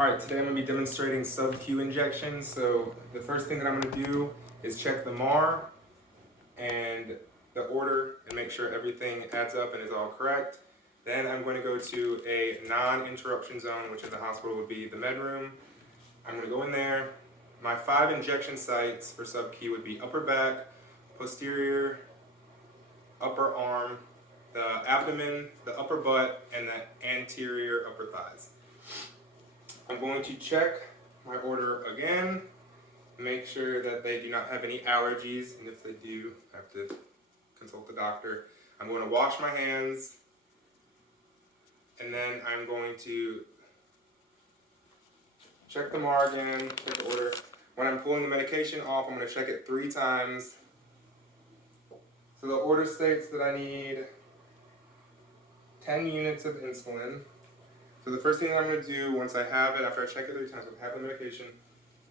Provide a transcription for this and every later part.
Alright, today I'm going to be demonstrating sub-Q injections. So the first thing that I'm going to do is check the MAR and the order and make sure everything adds up and is all correct. Then I'm going to go to a non-interruption zone, which in the hospital would be the med room. I'm going to go in there. My 5 injection sites for sub-Q would be upper back, posterior, upper arm, the abdomen, the upper butt, and the anterior upper thighs. I'm going to check my order again, make sure that they do not have any allergies, and if they do, I have to consult the doctor. I'm going to wash my hands, and then I'm going to check the MAR again, check the order. When I'm pulling the medication off, I'm going to check it 3 times. So the order states that I need 10 units of insulin. So the first thing I'm going to do once I have it, after I check it 3 times, I have the medication,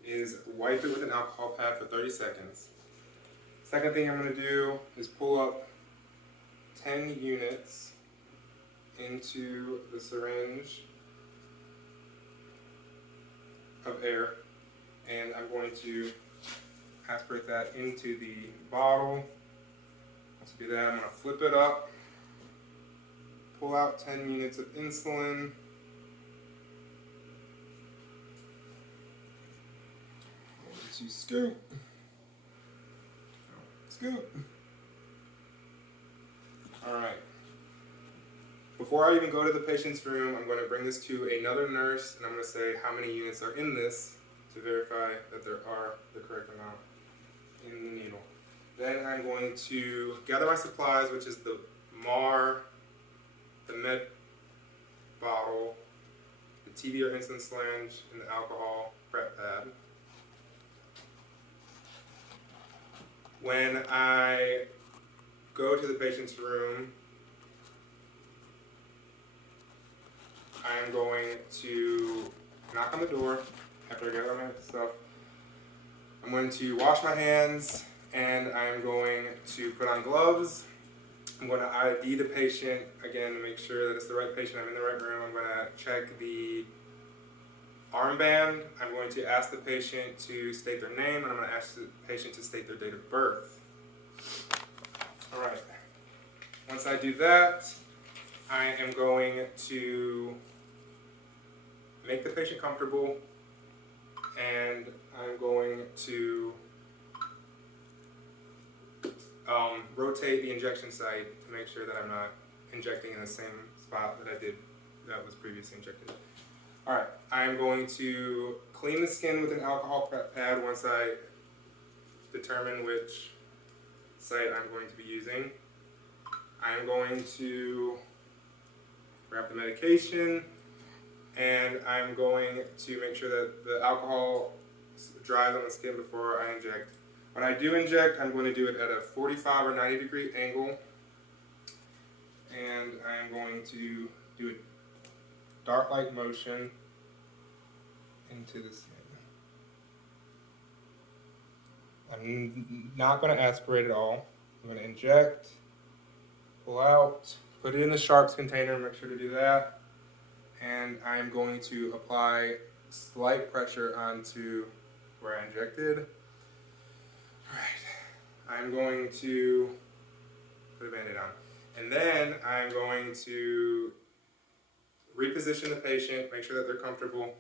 is wipe it with an alcohol pad for 30 seconds. Second thing I'm going to do is pull up 10 units into the syringe of air, and I'm going to aspirate that into the bottle. Once I do that, I'm going to flip it up, pull out 10 units of insulin. You scoop, scoop. All right. Before I even go to the patient's room, I'm going to bring this to another nurse, and I'm going to say how many units are in this to verify that there are the correct amount in the needle. Then I'm going to gather my supplies, which is the MAR, the med bottle, the TB or insulin syringe, and the alcohol prep pad. When I go to the patient's room, I'm going to knock on the door after I gather my stuff. I'm going to wash my hands, and I'm going to put on gloves. I'm going to ID the patient again to make sure that it's the right patient, I'm in the right room. I'm going to check the armband. I'm going to ask the patient to state their name, and I'm going to ask the patient to state their date of birth. Alright, once I do that, I am going to make the patient comfortable, and I'm going to rotate the injection site to make sure that I'm not injecting in the same spot that I did that was previously injected. Alright, I'm going to clean the skin with an alcohol prep pad once I determine which site I'm going to be using. I'm going to wrap the medication, and I'm going to make sure that the alcohol dries on the skin before I inject. When I do inject, I'm going to do it at a 45 or 90 degree angle, and I'm going to do a dark light motion into the skin. I'm not going to aspirate at all. I'm going to inject, pull out, put it in the sharps container, make sure to do that, and I'm going to apply slight pressure onto where I injected. Alright, I'm going to put a Band-Aid on, and then I'm going to reposition the patient, make sure that they're comfortable,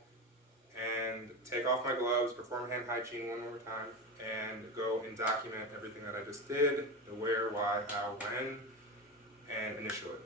and take off my gloves, perform hand hygiene one more time, and go and document everything that I just did, the where, why, how, when, and initial it.